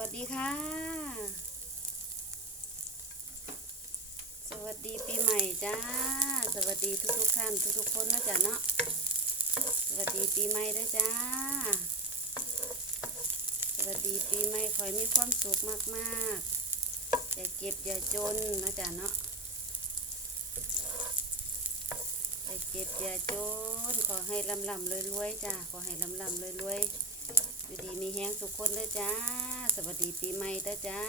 วัสดีค่ะ สวัสดีปีใหม่จ้า สวัสดีทุกทุกท่านทุกทุกคนนะจ๊ะเนาะ สวัสดีปีใหม่ด้วยจ้า สวัสดีปีใหม่ขอให้มีความสุขมากๆ อย่าเก็บอย่าจนนะจ๊ะเนาะอย่าเก็บอย่าจน ขอให้ลำลำรวยๆจ้า ขอให้ลำลำรวยๆ อยู่ดีมีแห้งสุขคนเด้อจ้า สวัสดีปีใหม่ด้จ้า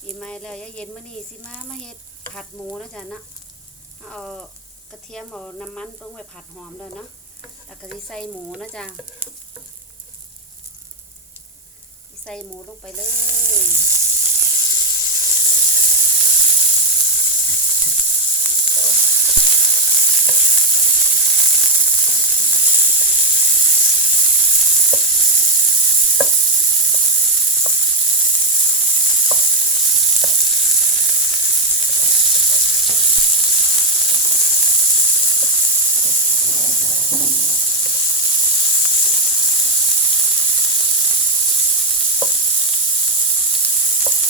ปีใหม่แล้วยาเย็นมื่อนี้สิมามาเฮ็ดผัดหมูนะจ๊ะเนาะเอากระเทียมเอาน้ำมันลงไปผัดหอมแล้วเนาะแล้วก็สิใส่หมูนะจ๊ะใส่หมูลงไปเลย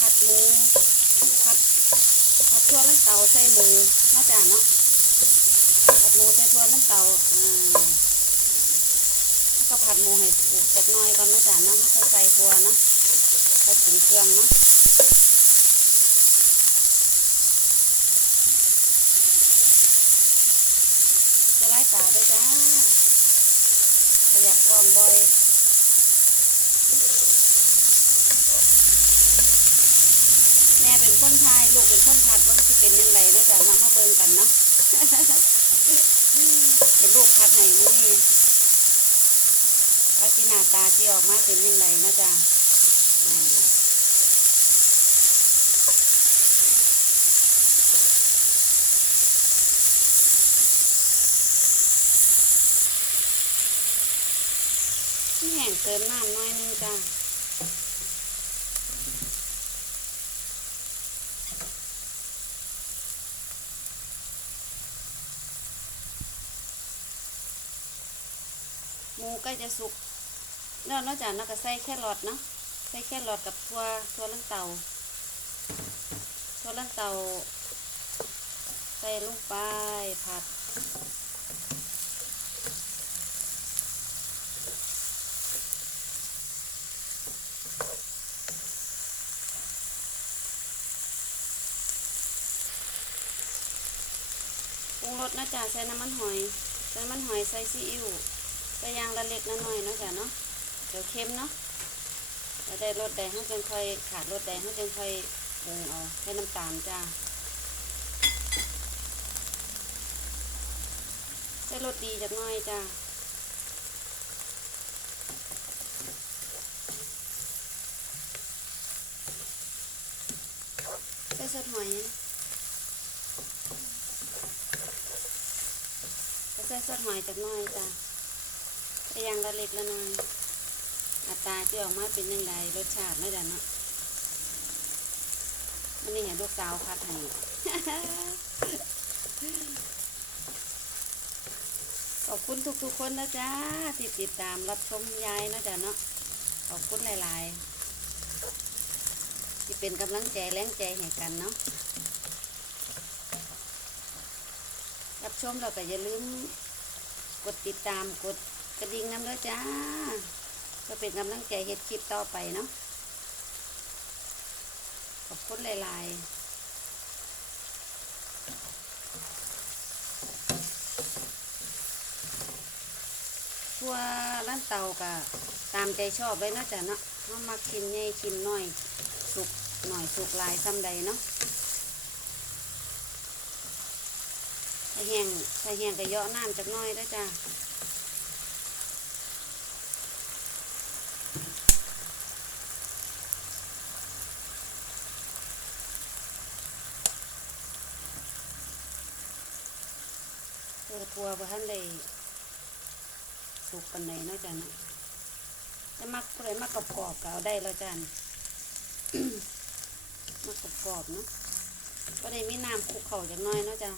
ผัด หมูผัดผัดทั่วลันเตาใส่หมูเนาจะเนาะผัดหมูใส่ทั่วลันเตาอ่าแล้วก็ผัดหมูให้สุกจักน่อยก่อนนาะจ้ะเนาะแล้วก็ใส่ทั่วเนาะใส่ปรุงเครื่องเนาะจะไล่ตาด้วยจ้าขยับกล้องบ่อย แม่ เป็นคนไทยลูกเป็นคนผัดว่าสิเป็นยังไงนะจ๊ะมามาเบิ่งกันเนาะเป็นลูกผัดให้มื้อนี้ว่าสิหน้าตาที่ออกมาเป็นยังไงนะจ๊ะอ่แห้งเติมน้ำน้อยนึงจ้ะ มูใกล้จะสุกแล้วนอกจากนั้นก็ใส่แครอทเนาะใส่แครอทกับทั่วทั่วลังเตาทั่วลังเตาใส่ลงไปผัดปรุงรสนะจ๊ะใส่น้ำมันหอย ใส่น้ำมันหอยใส่ซีอิ๊ว ใส่ยางละเล็กละน้อยเนาะจ้ะเนาะเดี๋ยวเค็มเนาะแล้วได้รสแดงให้จังค่อยขาดรสแดงให้จังค่อยปรุงเอาใส่น้ำตาลจ้าใส่รสดีจักหน้อยจ้าใส่สดหอยก็ใส่สดหอยจักหน้อยจ้า ไปยังละเล็กละน้อยอัตราที่ออกมาเป็นยังไงรสชาติไม่ได้เนาะมันนี่เห็นลูกสาวคัดให้ขอบคุณทุกๆคนนะจ๊ะที่ติดตามรับชมยายนะจ๊ะเนาะขอบคุณหลายๆ ที่เป็นกำลังใจแรงใจให้กันเนาะรับชมเราก็อย่าลืมกดติดตามกด ระดิ่งน้ำแล้วจ้าก็เป็นกำลังใจเฮ็ดคลิปต่อไปเนาะขอบคุณหลายๆทั่วร้านเตากะตามใจชอบเลยนะจ้ะเนาะเขามักชิ้นใหญ่ชิ้นน้อยสุกหน่อยสุกลายซ้ำใดเนาะถ้าแห้งถ้าแห้งก็เยาะน้ำจักน้อยเด้อจ้าตัวทัวบ่ทันได้สุกปานใดเนาะจ้ะนะจะมักผู้ใดมักกรอบๆก็เอาได้แล้วจ้ะมักกรอบๆเนาะก็ได้มีน้ำคลุกเข้าจักหน้อยเนาะจ้ะ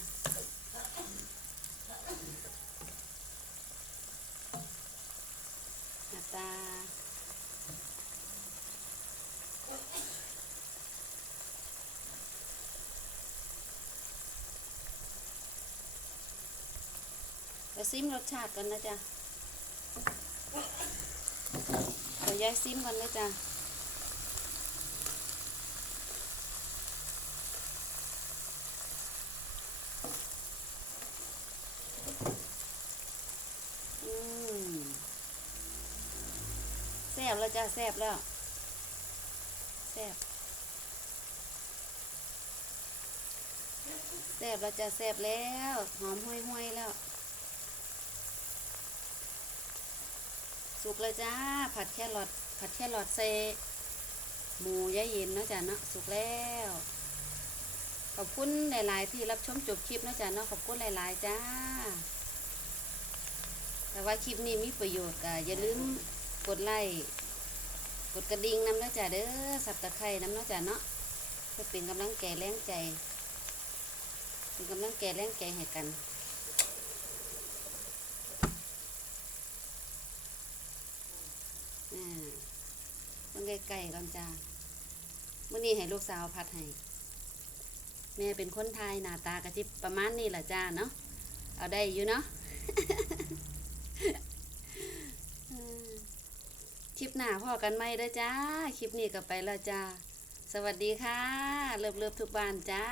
หน้าตา ไปซิมรสชาติกันนะจ๊ะเดี๋ยวยายซิมกันเลยจ้ะอืมแซ่บแล้วจ้ะแซ่บแล้วแซ่บแซ่บแล้วจ้ะแซ่บแล้ว หอมห้วยๆแล้ว สุกเลยจ้า ผัดแครอทผัดแครอทใส่หมูยะเย็นเนาะจ้ะเนาะสุกแล้ว ขอบคุณหลาย ๆ ที่รับชมจบคลิปเนาะจ้ะเนาะขอบคุณหลาย ๆ จ้า แต่ว่าคลิปนี้มีประโยชน์ก็อย่าลืมกดไลค์กดกระดิ่งน้ำเนาะจ้ะเด้อสับตะไคร่น้ำเนาะจ้ะเนาะเพื่อเป็นกำลังแก่แรงใจ เป็นกำลังแก่แรงใจให้กัน อ่าต้องไกลๆก่อนจ้ามื่อนี้ให้ลูกสาวพัดให้แม่เป็นคนไทยหน้าตากระจิบประมาณนี้แหละจ้าเนาะเอาได้อยู่เนาะคลิปหน้าพ่อกันไหมเด้อจ้า คลิปนี้ก็ไปแล้วจ้า สวัสดีค่ะ เลิฟๆทุกบ้านจ้า